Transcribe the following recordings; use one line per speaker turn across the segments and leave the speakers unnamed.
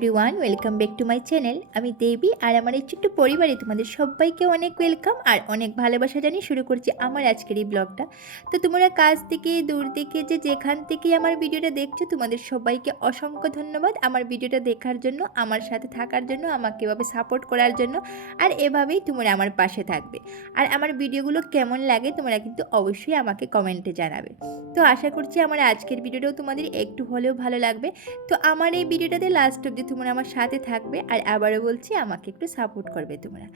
Everyone welcome back to my channel আমি দেবী আর আমার এই ছোট্ট পরিবারে তোমাদের সবাইকে অনেক ওয়েলকাম আর অনেক ভালোবাসা জানিয়ে শুরু করছি আমার আজকের এই ব্লগটা তো তোমরা কাজ থেকে, দূর থেকে, যে যেখান থেকে আমার ভিডিওটা দেখছ, তোমাদের সবাইকে অসংখ্য ধন্যবাদ আমার ভিডিওটা দেখার জন্য, আমার সাথে থাকার জন্য, আমাকে এভাবে সাপোর্ট করার জন্য আর এভাবেই তোমরা আমার পাশে থাকবে। আর আমার ভিডিওগুলো কেমন লাগে তোমরা কিন্তু অবশ্যই আমাকে কমেন্টে জানাবে। তো আশা করছি আমার আজকের ভিডিওটাও তোমাদের একটু হলেও ভালো লাগবে। তো আমার এই ভিডিওটাতে লাস্ট অবধি তোমরা আমার সাথে থাকবে আর আবারও বলছি আমাকে একটু সাপোর্ট করবে তোমরা।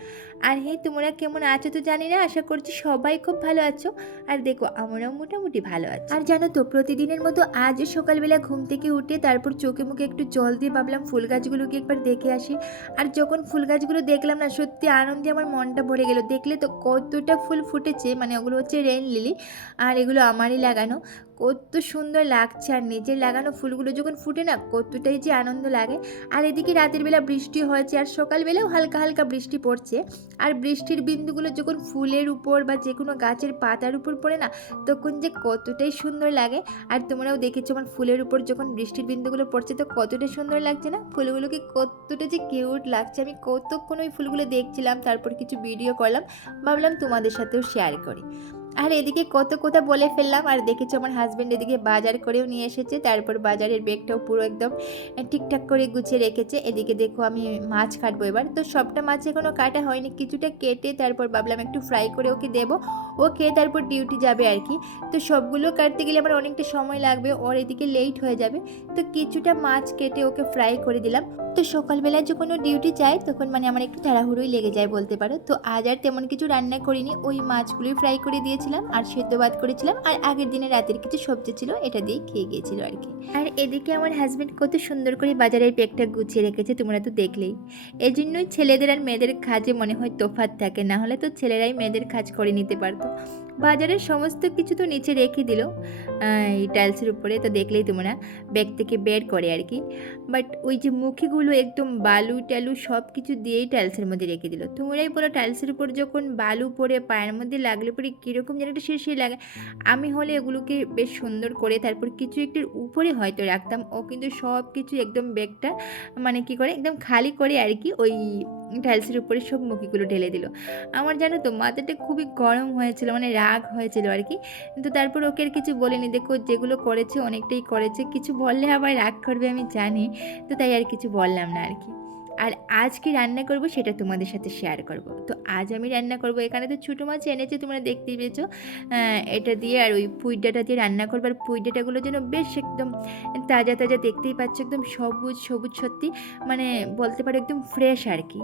আর হ্যাঁ তোমরা কেমন আছো তো জানি না, আশা করছি সবাই খুব ভালো আছো। আর দেখো, আমরাও মোটামুটি ভালো আছি। আর জানো তো, প্রতিদিনের মতো আজ সকালবেলা ঘুম থেকে উঠে তারপর চোখে মুখে একটু জল দিয়ে ভাবলাম ফুল গাছগুলোকে একবার দেখে আসি। আর যখন ফুল গাছগুলো দেখলাম না, সত্যি আনন্দে আমার মনটা ভরে গেল। দেখলে তো কতটা ফুল ফুটেছে মানে ওগুলো হচ্ছে রেন লিলি আর এগুলো আমারই লাগানো। কত সুন্দর লাগছে আর নিজের লাগানো ফুলগুলো যখন ফুটে না, কতটাই যে আনন্দ লাগে। আর এদিকে রাতের বেলা বৃষ্টি হয়েছে আর সকালবেলাও হালকা হালকা বৃষ্টি পড়ছে। আর বৃষ্টির বিন্দুগুলো যখন ফুলের উপর বা যে কোনো গাছের পাতার উপর পড়ে না, তখন যে কতটাই সুন্দর লাগে। আর তোমরাও দেখেছ আমার ফুলের উপর যখন বৃষ্টির বিন্দুগুলো পড়ছে, তো কতটা সুন্দর লাগছে না? ফুলগুলোকে কতটা যে কিউট লাগছে। আমি কতক্ষণ ওই ফুলগুলো দেখছিলাম, তারপর কিছু ভিডিও করলাম, ভাবলাম তোমাদের সাথেও শেয়ার করি। আর এদিকে কত কথা বলে ফেললাম, আর দেখেছ আমার হাজব্যান্ড এদিকে বাজার করেও নিয়ে এসেছে, তারপর বাজারের ব্যাগটাও পুরো একদম ঠিকঠাক করে গুছিয়ে রেখেছে। এদিকে দেখো আমি মাছ কাটবো এবার। তো সবটা মাছ এখনও কাটা হয়নি, কিছুটা কেটে তারপর ভাবলাম একটু ফ্রাই করে ওকে দেবো। ও খেয়ে তারপর ডিউটি যাবে আর কি। তো সবগুলো কাটতে গেলে আমার অনেকটা সময় লাগবে, ওর এদিকে লেট হয়ে যাবে। তো কিছুটা মাছ কেটে ওকে ফ্রাই করে দিলাম। তো সকালবেলা যখন ও ডিউটি যায়, তখন মানে আমার একটু তাড়াহুড়োই লেগে যায় বলতে পারো। তো আজ আর তেমন কিছু রান্না করিনি, ওই মাছগুলোই ফ্রাই করে দিয়েছিলাম আর সেদ্ধ ভাত করেছিলাম, আর আগের দিনে রাতের কিছু সবজি ছিল, এটা দিয়ে খেয়ে গিয়েছিল আর কি। আর এদিকে আমার হাজব্যান্ড কত সুন্দর করে বাজারের পেকটা গুছিয়ে রেখেছে, তোমরা তো দেখলেই। এই জন্যই ছেলেদের আর মেয়েদের কাজে মনে হয় তোফাত থাকে, না হলে তো ছেলেরাই মেয়েদের কাজ করে নিতে পারতো। বাজারের সমস্ত কিছু তো নিচে রেখে দিল। এই টাইলসের উপরে তো দেখলেই তোমরা ব্যাগ থেকে বের করে আর কি। বাট ওই যে মুখিগুলো একদম বালু টালু সব কিছু দিয়েই টাইলসের মধ্যে রেখে দিল। তোমরাই বলো টাইলসের উপর যখন বালু পরে পায়ের মধ্যে লাগলে পরে কীরকম যেন একটা শেষে লাগে। আমি হলে এগুলোকে বেশ সুন্দর করে তারপর কিছু একটির উপরে হয়তো রাখতাম। ও কিন্তু সব কিছু একদম ব্যাগটা মানে কি করে, একদম খালি করে আর কি ওই টাইলসের উপরে সব মুখিগুলো ঢেলে দিল। আমার জানো তো, মাথাটা খুবই গরম হয়েছিল মানে রাগ হয়েছিল আর কি। কিন্তু তারপর ওকে আর কিছু বলিনি, দেখো যেগুলো করেছে অনেকটাই করেছে। কিছু বললে আবার রাগ করবে, আমি জানি। তো তাই আর কিছু বললাম না আর কি। আর আজ কি রান্না করব সেটা তোমাদের সাথে শেয়ার করব। তো আজ আমি রান্না করব এখানে তো ছোটো মাছ এনেছে, তোমরা দেখতেই পেয়েছ। এটা দিয়ে আর ওই পুইডাটা দিয়ে রান্না করব। আর পুইডাটাগুলো যেন বেশ একদম তাজা তাজা দেখতেই পাচ্ছ, একদম সবুজ সবুজ সত্যি মানে বলতে পারো একদম ফ্রেশ আর কি।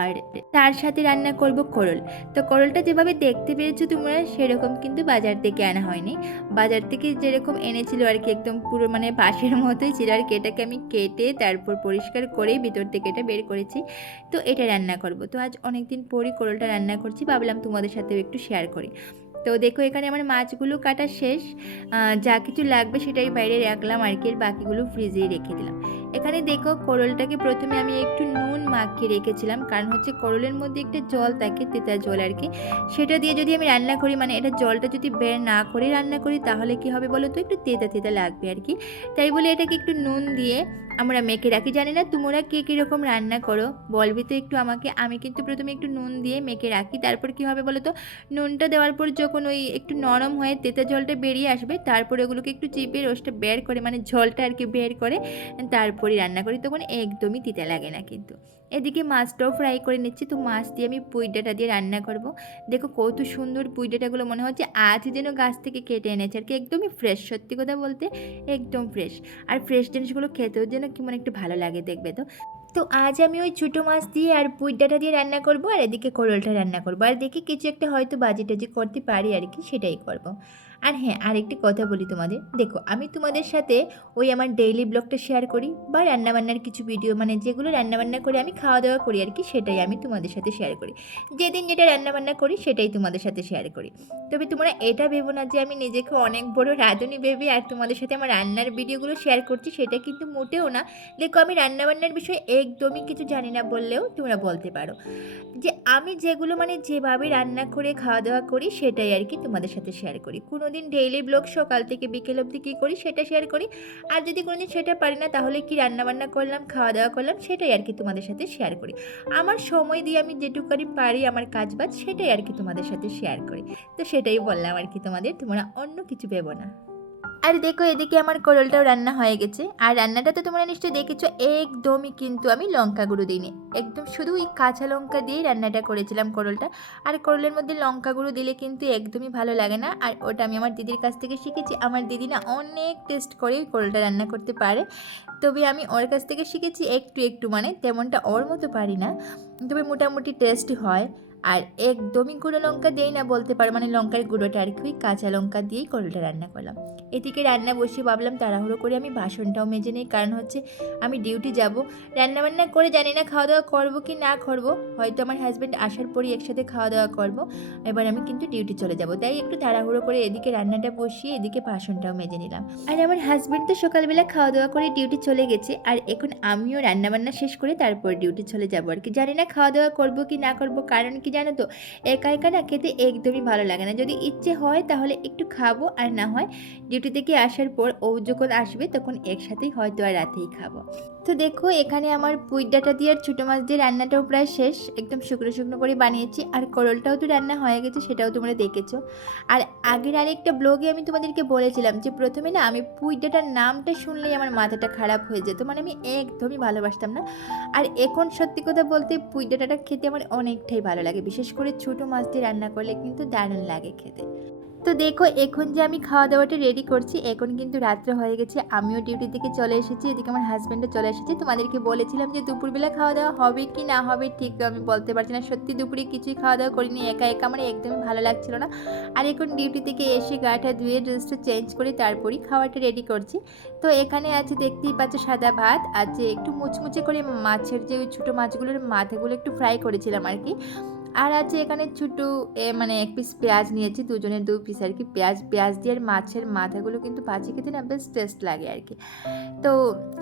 আর তার সাথে রান্না করব করল। তো করলটা যেভাবে দেখতে পেরেছ তোমরা, সেরকম কিন্তু বাজার থেকে আনা হয়নি। বাজার থেকে যেরকম এনেছিল আর কি, একদম পুরো মানে পাশের মতোই ছিল আর কি। এটাকে আমি কেটে তারপর পরিষ্কার করেই ভিতর থেকে এটা বের করেছি। তো এটা রান্না করব। তো আজ অনেক দিন পরই করলটা রান্না করছি, ভাবলাম তোমাদের সাথেও একটু শেয়ার করি। তো দেখো এখানে আমার মাছগুলো কাটা শেষ। যা কিছু লাগবে সেটাই বাইরে রাখলাম আর কি বাকিগুলো ফ্রিজেই রেখে দিলাম। এখানে দেখো করলটাকে প্রথমে আমি একটু নুন মাখিয়ে রেখেছিলাম, কারণ হচ্ছে করলের মধ্যে একটা জল থাকে, তেতা জল আর কি। সেটা দিয়ে যদি আমি রান্না করি মানে এটা জলটা যদি বের না করে রান্না করি, তাহলে কি হবে বলো তো, একটু তেতা তেতা লাগবে আর কি। তাই বলে এটাকে একটু নুন দিয়ে আমরা মেখে রাখি। জানি না তোমরা কে কীরকম রান্না করো। বলবি তো একটু আমাকে। আমি কিন্তু প্রথমে একটু নুন দিয়ে মেখে রাখি। তারপর কি হবে বলো তো নুনটা দেওয়ার পর যখন ওই একটু নরম হয়ে তেতে জলটা বেরিয়ে আসবে, তারপর ওগুলোকে একটু চিপে রোস্টটা বের করে মানে জলটা আর কি বের করে তারপরে রান্না করি। তখন একদমই তিতা লাগে না কিন্তু। এদিকে মাছটাও ফ্রাই করে নিচ্ছি, তো মাছ দিয়ে আমি পুইডাটা দিয়ে রান্না করব। দেখো কত সুন্দর পুইডাটাগুলো মনে হচ্ছে আজ যেন গাছ থেকে কেটে এনেছে। আর কি একদমই ফ্রেশ সত্যি কথা বলতে একদম ফ্রেশ আর ফ্রেশ জিনিসগুলো খেতেও যেন কেমন একটু ভালো লাগে দেখবে তো। তো আজ আমি ওই ছোটো মাছ দিয়ে আর পুইডাটা দিয়ে রান্না করব আর এদিকে করলটা রান্না করব। আর দেখি কিছু একটা হয়তো বাজি টাজি করতে পারি আর কি, সেটাই করব। আর হ্যাঁ আরেকটি কথা বলি তোমাদের। দেখো, আমি তোমাদের সাথে ওই আমার ডেইলি ব্লগটা শেয়ার করি বা রান্নাবান্নার কিছু ভিডিও মানে যেগুলো রান্নাবান্না করে আমি খাওয়া দাওয়া করি আর কি, সেটাই আমি তোমাদের সাথে শেয়ার করি। যেদিন যেটা রান্নাবান্না করি, সেটাই তোমাদের সাথে শেয়ার করি। তবে তোমরা এটা ভেবো না যে আমি নিজেকে অনেক বড় রাঁধুনি ভেবে আর তোমাদের সাথে আমার রান্নার ভিডিওগুলো শেয়ার করছি, সেটা কিন্তু মোটেও না। দেখো, আমি রান্নাবান্নার বিষয়ে একদমই কিছু জানি না বললেও তোমরা বলতে পারো। যে আমি যেগুলো মানে যেভাবে রান্না করে খাওয়া দাওয়া করি, সেটাই আর কি তোমাদের সাথে শেয়ার করি। কোনো দিন ডেইলি ব্লগ সকাল থেকে বিকেল অবধি কী করি সেটা শেয়ার করি। আর যদি কোনোদিন সেটা পারি না, তাহলে কি রান্নাবান্না করলাম খাওয়া দাওয়া করলাম, সেটাই আর কি তোমাদের সাথে শেয়ার করি। আমার সময় দিয়ে আমি যেটুকানি পারি আমার কাজ বাজ সেটাই আর কি তোমাদের সাথে শেয়ার করি। তো সেটাই বললাম আর কি তোমাদের, তোমরা অন্য কিছু ভেবো না। আর দেখো এদিকে আমার করলটাও রান্না হয়ে গেছে। আর রান্নাটা তো তোমরা নিশ্চয়ই দেখেছ, একদমই কিন্তু আমি লঙ্কা গুঁড়ো দিইনি। একদম শুধু ওই কাঁচা লঙ্কা দিয়েই রান্নাটা করেছিলাম করলটা আর করলের মধ্যে লঙ্কা গুঁড়ো দিলে কিন্তু একদমই ভালো লাগে না। আর ওটা আমি আমার দিদির কাছ থেকে শিখেছি, আমার দিদি না অনেক টেস্ট করে করলটা রান্না করতে পারে। তবে আমি ওর কাছ থেকে শিখেছি একটু একটু মানে তেমনটা ওর মতো পারি না। তবে মোটামুটি টেস্ট হয়। আর একদমই গুঁড়ো লঙ্কা দিই না বলতে পারো মানে লঙ্কার গুঁড়োটা আর কি কাঁচা লঙ্কা দিয়েই করলটা রান্না করলাম। এদিকে রান্না বসিয়ে ভাবলাম তাড়াহুড়ো করে আমি বাসনটাও মেজে নিই, কারণ হচ্ছে আমি ডিউটি যাব। রান্নাবান্না করে জানি না খাওয়া দাওয়া করব কি না করব, হয়তো আমার হাজব্যান্ড আসার পরই একসাথে খাওয়া দাওয়া করব, এবার আমি কিন্তু ডিউটি চলে যাব। তাই একটু তাড়াহুড়ো করে এদিকে রান্নাটা বসিয়ে এদিকে বাসনটাও মেজে নিলাম। আর আমার হাজব্যান্ড তো সকালবেলা খাওয়া দাওয়া করে ডিউটি চলে গেছে, আর এখন আমিও রান্নাবান্না শেষ করে তারপর ডিউটি চলে যাব আর কি। জানি না খাওয়া দাওয়া করব কি না করব, কারণ কি জানো তো? একা একা না খেতে একদমই ভালো লাগে না। যদি ইচ্ছে হয় তাহলে একটু খাব, আর না হয় ডিউটি থেকে আসার পর ও যখন আসবে তখন একসাথেই হয়তো আর রাতেই খাব। তো দেখো, এখানে আমার পুঁই ডাঁটা দিয়ে আর ছোটো মাছ দিয়ে রান্নাটাও প্রায় শেষ। একদম শুকনো শুকনো করে বানিয়েছি। আর করলটাও তো রান্না হয়ে গেছে, সেটাও তোমরা দেখেছ। আর আগের আরেকটা ব্লগে আমি তোমাদেরকে বলেছিলাম যে, প্রথমে না আমি পুঁই ডাঁটার নামটা শুনলেই আমার মাথাটা খারাপ হয়ে যেত। মানে আমি একদমই ভালোবাসতাম না। আর এখন সত্যি কথা বলতে পুঁই ডাঁটাটা খেতে আমার অনেকটাই ভালো লাগে। বিশেষ করে ছোটো মাছ দিয়ে রান্না করলে কিন্তু দারুণ লাগে খেতে। তো দেখো, এখন যে আমি খাওয়া দাওয়াটা রেডি করছি, এখন কিন্তু রাত্রে হয়ে গেছে। আমিও ডিউটি থেকে চলে এসেছি। এদিকে আমার হাজব্যান্ডও চলে এসেছে তোমাদেরকে বলেছিলাম যে দুপুরবেলা খাওয়া দাওয়া হবে কি না হবে ঠিক আমি বলতে পারছি না। সত্যি দুপুরে কিছুই খাওয়া দাওয়া করিনি, একা একা আমার একদমই ভালো লাগছিল না। আর এখন ডিউটি থেকে এসে গাটা ধুয়ে ড্রেসটা চেঞ্জ করে তারপরই খাওয়াটা রেডি করছি। তো এখানে আছে দেখতেই পাচ্ছ সাদা ভাত আর যে একটু মুচমুচে করে মাছের যে ওই ছোটো মাছগুলোর মাথাগুলো একটু ফ্রাই করেছিলাম আর কি আর আছে এখানে ছোটো মানে এক পিস পেঁয়াজ নিয়েছি, দুজনের দু পিস আর কি। পেঁয়াজ পেঁয়াজ দিয়ে আর মাছের মাথাগুলো কিন্তু ভাজি খেতে না বেশ টেস্ট লাগে আর কি। তো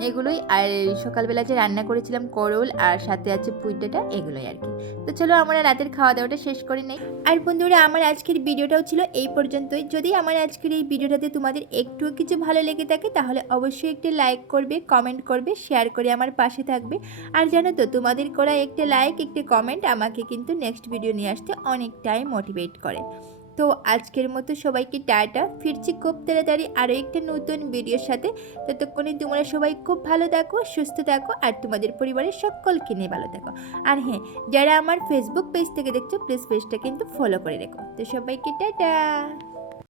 এগুলোই, আর সকালবেলা যে রান্না করেছিলাম করল আর সাথে আছে পুইটাটা, এগুলোই আর কি। তো চলো আমরা রাতের খাওয়া দাওয়াটা শেষ করে নেই। আর বন্ধুরা, আমার আজকের ভিডিওটাও ছিল এই পর্যন্তই। যদি আমার আজকের এই ভিডিওটাতে তোমাদের একটু কিছু ভালো লেগে থাকে, তাহলে অবশ্যই একটি লাইক করবে কমেন্ট করবে শেয়ার করে আমার পাশে থাকবে। আর জানো তো, তোমাদের করা একটা লাইক একটি কমেন্ট আমাকে কিন্তু নেক্সট ভিডিও নিয়ে আসতে অনেকটাই মোটিভেট করে। তো আজকের মতো সবাইকে টাটা, ফিরছি খুব তাড়াতাড়ি আরও একটা নতুন ভিডিওর সাথে। ততক্ষণে তোমরা সবাই খুব ভালো থাকো, সুস্থ থাকো আর তোমাদের পরিবারের সকলকে নিয়ে ভালো থাকো। আর হ্যাঁ যারা আমার ফেসবুক পেজ থেকে দেখছ প্লিজ পেজটা কিন্তু ফলো করে রেখো। তো সবাইকে টাটা!